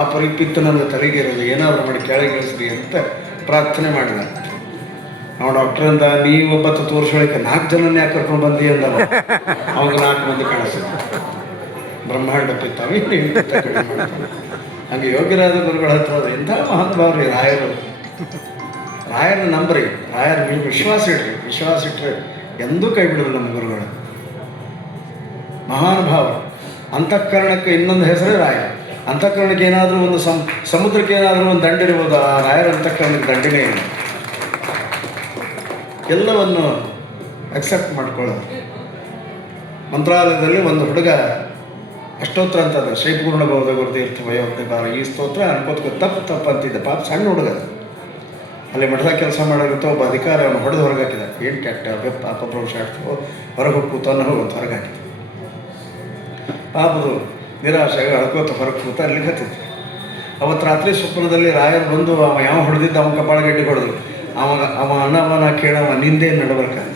ಆ ಪರಿಪಿತ್ತು ನನ್ನ ತಲೆಗೆ ಇರೋದು, ಏನಾದರೂ ಮಾಡಿ ಕೆಳಗಿಳಿಸ್ರಿ ಅಂತ ಪ್ರಾರ್ಥನೆ ಮಾಡಿದ. ನಾವು ಡಾಕ್ಟರ್ ಅಂದ, ನೀವು 9 ವರ್ಷಗಳಿಗೆ 4 ಜನನ ಯಾಕೆ ಕರ್ಕೊಂಡು ಬಂದಿ ಅಂದ. ಅವಾಗ 4 ಮಂದಿ ಕಾಣಿಸಿದ್ರು. ಬ್ರಹ್ಮಾಂಡ ಪಿತ್ತಾವಿ ಹಂಗೆ ಯೋಗ್ಯರಾದ ಗುರುಗಳ ಹತ್ರ ಅದು ಇಂಥ ಮಹಾನುಭಾವ್ರಿ ರಾಯರು. ರಾಯರ ನಂಬ್ರಿ, ರಾಯರ ನೀವು ವಿಶ್ವಾಸ ಇಟ್ರೆ ಎಂದೂ ಕೈ ಬಿಡೋದು ನಮ್ಮ ಗುರುಗಳು. ಮಹಾನುಭಾವ. ಅಂತಃಕರಣಕ್ಕೆ ಇನ್ನೊಂದು ಹೆಸರೇ ರಾಯ. ಅಂತಃಕರಣಕ್ಕೆ ಏನಾದರೂ ಒಂದು ಸಮುದ್ರಕ್ಕೆ ಏನಾದರೂ ಒಂದು ದಂಡಿರ್ಬೋದು, ಆ ರಾಯರ ಅಂತಃಕರಣಕ್ಕೆ ದಂಡಿನೇ ಇಲ್ಲ. ಎಲ್ಲವನ್ನು ಅಕ್ಸೆಪ್ಟ್ ಮಾಡ್ಕೊಳ್ಳೋದು. ಮಂತ್ರಾಲಯದಲ್ಲಿ ಒಂದು ಹುಡುಗ ಅಷ್ಟೋತ್ರ ಅಂತಂದ್ರೆ ಶೈಪೂರ್ಣ ಬೋಧ ಗುರುತೀರ್ಥ ವಯೋದ್ಧಾರ ಈ ಸ್ತೋತ್ರ ಅನ್ಕೋತ್ಕೊ ತಪ್ಪು ಅಂತಿದ್ದೆ. ಪಾಪ ಸಣ್ಣ ಹುಡುಗ ಅಲ್ಲಿ ಮಠದಾಗ ಕೆಲಸ ಮಾಡೋಗುತ್ತೆ. ಒಬ್ಬ ಅಧಿಕಾರಿ ಅವನು ಹೊಡೆದು ಹೊರಗೆ ಹಾಕಿದ. ಏನು ಕೆಟ್ಟ ಪಾಪ ಪ್ರವೇಶ ಆಗ್ತವೋ ಹೊರಗೆ ಹೋಗಿ ಕೂತನ್ನ ಹೋಗುವಂತ ಹೊರಗೆ ಹಾಕಿದ. ಪಾಪದು ನಿರಾಶೆಗೆ ಅಳ್ಕೋತ ಹೊರಗೆ ಕೂತ ಅಲ್ಲಿಗೆ ಹತ್ತಿತ್ತು. ಅವತ್ತು ರಾತ್ರಿ ಸ್ವಪ್ನದಲ್ಲಿ ರಾಯರು ಬಂದು ಅವ ಯಾವ ಹೊಡೆದಿದ್ದ ಅವನ ಕಪಾಳ ಗಡ್ಡಿ ಹೊಡೆದು ಅವ ಅನ್ನವನ ಕೇಳವ ನಿಂದೇನು ನಡಬೇಕಂತ.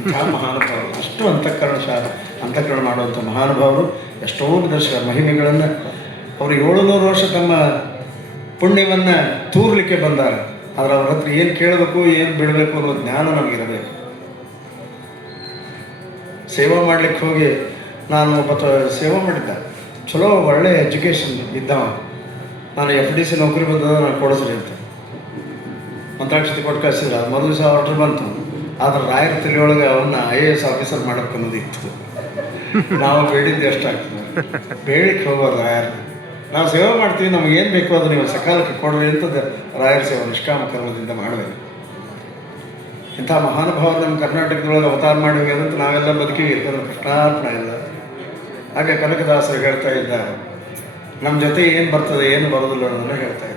ಇಂಥ ಮಹಾನುಭಾವರು, ಅಷ್ಟು ಅಂತಃಕರಣ ಮಾಡುವಂಥ ಮಹಾನುಭಾವರು ಎಷ್ಟೋ ದರ್ಶನ ಮಹಿಮೆಗಳನ್ನು ಅವರು 700 ವರ್ಷ ತಮ್ಮ ಪುಣ್ಯವನ್ನು ತೂರ್ಲಿಕ್ಕೆ ಬಂದಾಗ. ಆದರೆ ಅವ್ರ ಹತ್ರ ಏನು ಕೇಳಬೇಕು ಏನು ಬಿಡಬೇಕು ಅನ್ನೋ ಜ್ಞಾನ ನಮಗಿರಬೇಕು. ಸೇವಾ ಮಾಡಲಿಕ್ಕೆ ಹೋಗಿ ನಾನು ಸೇವೆ ಮಾಡಿದ್ದ. ಚಲೋ ಒಳ್ಳೆ ಎಜುಕೇಷನ್ ಇದ್ದವ. ನಾನು FDC ನೌಕರಿ ಬಂದದ ನಾನು ಕೊಡಿಸ್ರಿ ಅಂತ ಮಂತ್ರಾಕ್ಷತೆ ಕೊಟ್ಟು ಕಳಿಸಿದ್ರ. ಮೊದಲು ದಿವಸ ಆರ್ಡ್ರ್ ಬಂತು. ಆದರೆ ರಾಯರ ತಲೆಯೊಳಗೆ ಅವನ್ನ IAS ಆಫೀಸರ್ ಮಾಡೋಕ್ಕೆ ಅನ್ನೋದು ಇತ್ತು. ನಾವು ಬೇಡಿದ್ದು ಎಷ್ಟಾಗ್ತದೆ, ಬೇಡಿಕೆ ಹೋಗೋದು ರಾಯರು. ನಾವು ಸೇವೆ ಮಾಡ್ತೀವಿ, ನಮಗೇನು ಬೇಕು ಅದು ನೀವು ಸಕಾಲಕ್ಕೆ ಕೊಡ್ರಿ ಅಂತದ್ದು ರಾಯರ ಸೇವೆ ನಿಷ್ಕಾಮ ಕರ್ಮದಿಂದ ಮಾಡಬೇಕು. ಇಂಥ ಮಹಾನುಭಾವರು ನಮ್ಮ ಕರ್ನಾಟಕದೊಳಗೆ ಅವತಾರ ಮಾಡಿವೆ ಅಂತ ನಾವೆಲ್ಲ ಬದುಕಿವಿ. ಯಾಕಂದ್ರೆ ಕೃಷ್ಣಾರ್ಪಣ ಇಲ್ಲ. ಹಾಗೆ ಕನಕದಾಸರು ಹೇಳ್ತಾ ಇದ್ದಾರೆ, ನಮ್ಮ ಜೊತೆ ಏನು ಬರ್ತದೆ ಏನು ಬರೋದಿಲ್ಲ ಅನ್ನೋದನ್ನ ಹೇಳ್ತಾ ಇದ್ದಾರೆ.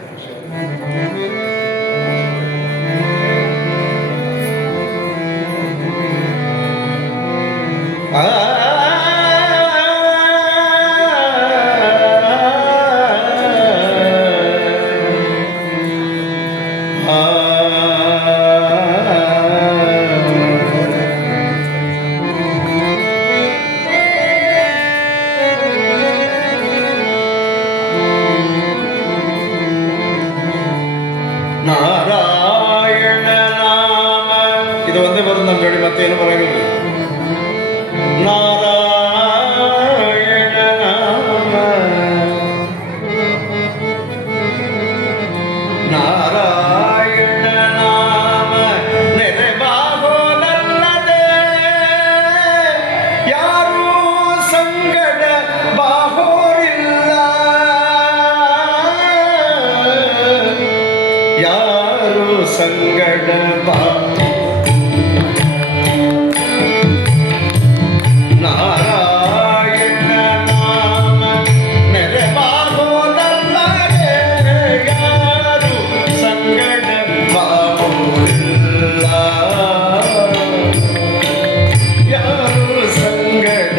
ನಾರಾಯಣ ನಾಮ ಇದು ಒಂದೇ ಬರೋದು ನಮ್ಮ ಜೋಡಿ, ಮತ್ತೇನು ಬರೋಂಗಿಲ್ಲ. ನಾರಾಯಣ ನಾಮ ನಾರಾಯಣ ನಾಮ ನೆರೆಬಾಗೋದಲ್ಲದೆ ಯಾರೂ ಸಂಗಡ ಬಾಗೋರಿಲ್ಲ. ಯಾರು ಸಂಗಡ ಬಾ ನಾರಾಯಣ ನಾಮ ನೆರೆಬಾಗೋದಲ್ಲದೆ ಯಾರು ಸಂಗಡ ಬಾಗೋರಿಲ್ಲ. ಯಾರು ಸಂಗಡ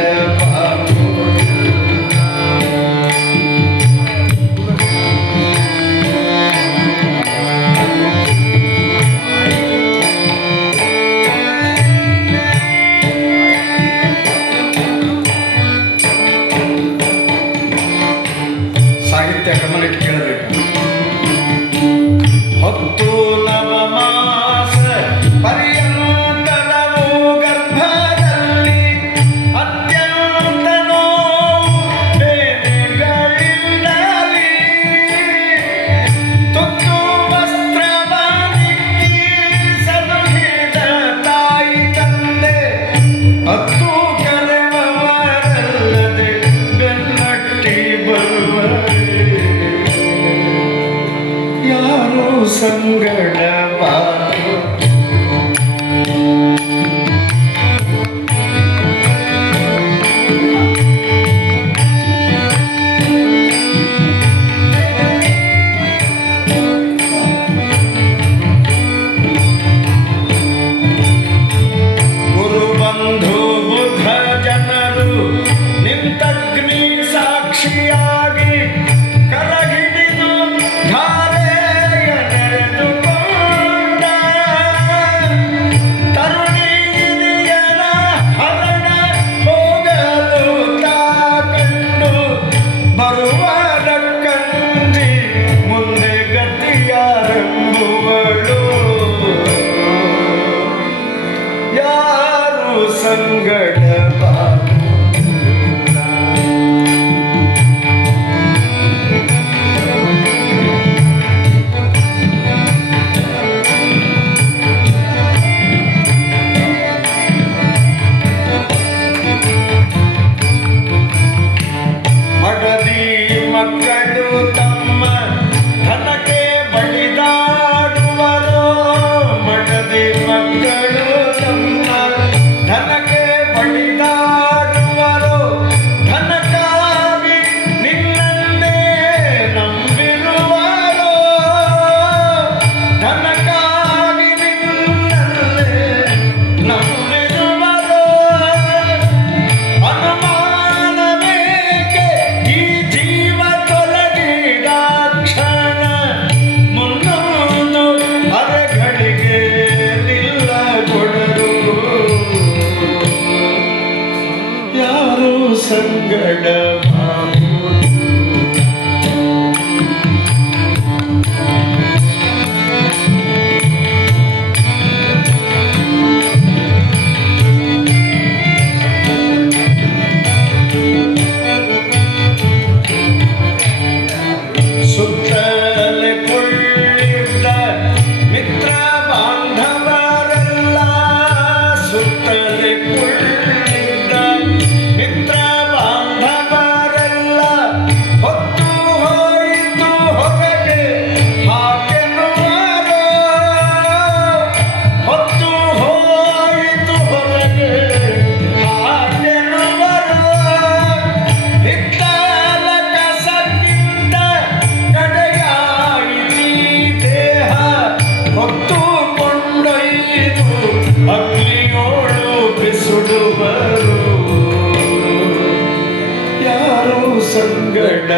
ಸಾಹಿತ್ಯ ಗಮನಕ್ಕೆ ಕೇಳಬೇಕು. 10 ನವಮಾಸ ಪರ್ಯಂತರವೂ ಗರ್ಭದಲ್ಲಿ ಅತ್ಯಂತ ನೋವು ಬೇನೆಗಳಿಂದಲಿ ತುತ್ತು ವಸ್ತ್ರವನ್ನಿಕ್ಕಿ ಸಲುಹಿದ ತಾಯಿ ತಂದೆ ಹತ್ತು ಕರೆವರಲ್ಲದೆ ಬೆನ್ನಟ್ಟಿ ಬರುವರೆ. ಯಾರು ಸಂಗಡವ ಗುರುಬಂಧು ಬುದ್ಧ ಜನರು ನಿಂತಗ್ನಿ ಸಾಕ್ಷಿಯಾಗಿ ಕರಗಿಡಿದು ಧಾರೆಯ ನೆರೆದುಕೊಂಡ ಮಕ್ಕಳು ತಮ್ಮ ಧನಕ್ಕೆ ಬಡಿದಾಡುವರು. ಮಡದಿ ಮಕ್ಕಳು ತಮ್ಮ ಧನಕ್ಕೆ ಬಡಿದಾಡುವರು. ಧನಕ್ಕಾಗಿ ನಿನ್ನನ್ನೇ ನಂಬಿರುವರು. ಧನಕ್ಕಾಗಿ ನಿನ್ನನ್ನೇ ನಂಬಿರುವರು. ಅನುಮಾನವೇಕೆ ಈ ಜೀವ ತೊಲಗಿದ ಕ್ಷಣ ಮುನ್ನೂನು ಅರೆಗಳಿಗೆ ನಿಲ್ಲಗೊಡರು. ಯಾರು ಸಂಗಡ ಸುತ್ತಲೆ ಕುಳ್ಳಿದ್ದ ಮಿತ್ರ ಬಾಂಧವರೆಲ್ಲ. ಸುತ್ತಲೆ ಕುಳ್ಳಿದ್ದ ಮಿತ್ರ ಬಾಂಧವರೆಲ್ಲ ಹೊತ್ತು ಹೋಯಿತು ಹೊರಗೆ ಹಾಗೆನ್ನುವರು. ಹೊತ್ತು ಹೋಯಿತು ಹೊರಗೆ ಹಾಗೆನ್ನುವರು. ಹಿತ್ತಲ ಕಸಕ್ಕಿಂತ ಕಡೆಯಾಯಿತೀ ದೇಹ ಹೊತ್ತು ಕೊಂಡೊಯ್ದು ಅಗ್ನಿಯೋಳು ಬಿಸುಡುವರು. ಯಾರು ಸಂಗಡ